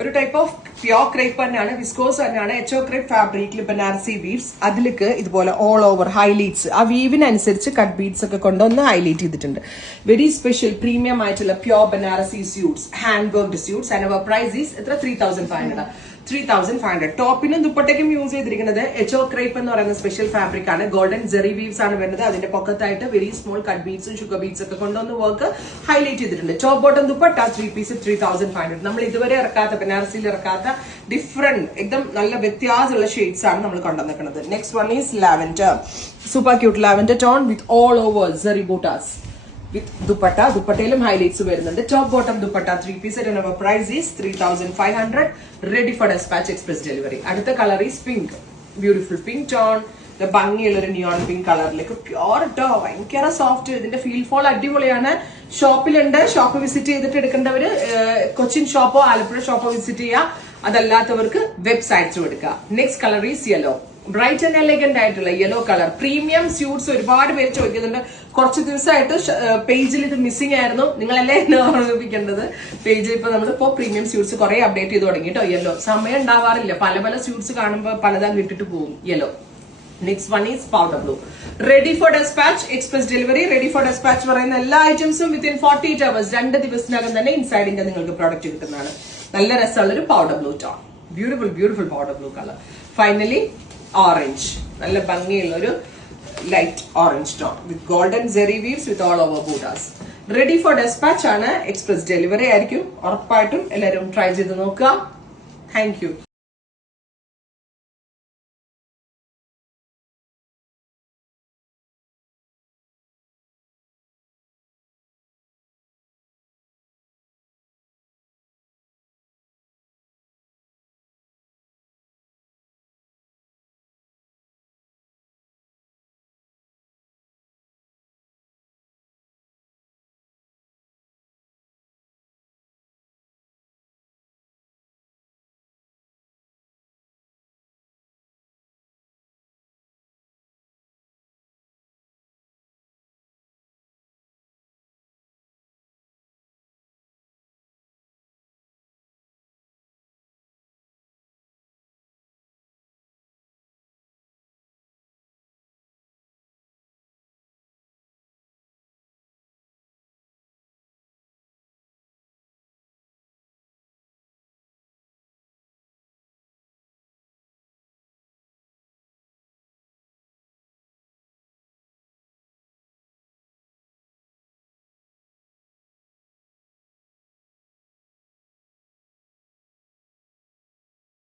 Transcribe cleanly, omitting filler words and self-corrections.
ഒരു type of pure crepe തന്നെയാണ്, viscous തന്നെയാണ്. എച്ചോ ക്രേപ്പ് ഫാബ്രിക്കിൽ ബനാറസി വീവ്സ്, അതിലേക്ക് ഇതുപോലെ ഓൾ ഓവർ ഹൈലൈറ്റ്സ്, ആ വീവിനനുസരിച്ച് കട്ട് ബീഡ്സ് ഒക്കെ കൊണ്ടൊന്ന് ഹൈലൈറ്റ് ചെയ്തിട്ടുണ്ട്. വെരി സ്പെഷ്യൽ പ്രീമിയം ആയിട്ടുള്ള pure Banarasi suits, hand worked suits. And our price is എത്ര? 3500. 3500. ടോപ്പിനും ദുപ്പട്ടയ്ക്കും യൂസ് ചെയ്തിരിക്കുന്നത് എച്ചോ ക്രേപ്പ് എന്ന് പറയുന്ന സ്പെഷ്യൽ ഫാബ്രിക് ആണ്. ഗോൾഡൻ ജെറി വീവ്സ് ആണ് വരുന്നത്. അതിന്റെ പൊക്കത്തായിട്ട് വെരി സ്മോൾ കട്ട് ബീഡ്സും ഷുഗർ ബീഡ്സ് ഒക്കെ കൊണ്ടൊന്ന് വർക്ക് ഹൈലൈറ്റ് ചെയ്തിട്ടുണ്ട്. Top bottom dupatta 3 piece 3500. നമ്മൾ ഇതുവരെ ഇറക്കാത്ത, ബനാറസിയിൽ ഇറക്കാത്ത ഡിഫറെന്റ് എക്ദം നല്ല വ്യത്യാസമുള്ള ഷെയ്ഡ്സ് ആണ് നമ്മൾ കൊണ്ടുവന്നിരിക്കുന്നത്. Next one is lavender. Super cute lavender tone with all over zari butas with dupatta. Dupattailum highlights വരുന്നുണ്ട്. Top bottom dupatta 3 piece and our price is 3500. Ready for dispatch, express delivery. അടുത്ത colour is pink. Beautiful pink tone. ഭംഗിയുള്ള ഒരു neon pink കളറിലേക്ക് pure to, ഭയങ്കര soft. ഇതിന്റെ feel fall അടിപൊളിയാണ്. ഷോപ്പിലുണ്ട്. Shop visit ചെയ്തിട്ട് എടുക്കേണ്ടവര് Cochin ഷോപ്പോ Alappuzha ഷോപ്പോ visit ചെയ്യുക. അതല്ലാത്തവർക്ക് വെബ്സൈറ്റ്സും എടുക്കുക. Next colour is yellow. Bright and elegant ആയിട്ടുള്ള യെല്ലോ കളർ. പ്രീമിയം സ്യൂട്ട്സ് ഒരുപാട് പേര് ചോദിക്കുന്നുണ്ട്. കുറച്ച് ദിവസമായിട്ട് പേജിൽ ഇത് മിസ്സിംഗ് ആയിരുന്നു. നിങ്ങളല്ലേ എന്നെ ഓർമ്മിപ്പിക്കേണ്ടത്. പേജിൽ ഇപ്പൊ നമ്മളിപ്പോ പ്രീമിയം സ്യൂട്ട്സ് കുറെ അപ്ഡേറ്റ് ചെയ്ത് തുടങ്ങി കേട്ടോ. യെല്ലോ സമയം ഉണ്ടാവാറില്ല. പല പല സ്യൂട്ട്സ് കാണുമ്പോൾ പലതാൻ വിട്ടിട്ട് പോകും. Yellow. Next one is powder blue. Ready for dispatch, express delivery. Ready for dispatch പറയുന്ന എല്ലാ ഐറ്റംസും വിത്തിൻ 48 hours, 2 ദിവസത്തിനകം തന്നെ ഇൻസൈഡിന്റെ നിങ്ങൾക്ക് പ്രോഡക്റ്റ് കിട്ടുന്നതാണ്. നല്ല രസമുള്ള ഒരു powder blue tone. Beautiful beautiful powder blue colour. Finally orange. നല്ല ഭംഗിയുള്ള ഒരു light orange tone with golden zari weaves with all over butas. Ready for dispatch ആണ്. എക്സ്പ്രസ് ഡെലിവറി ആയിരിക്കും. ഉറപ്പായിട്ടും എല്ലാവരും ട്രൈ ചെയ്ത് നോക്കുക. Thank U.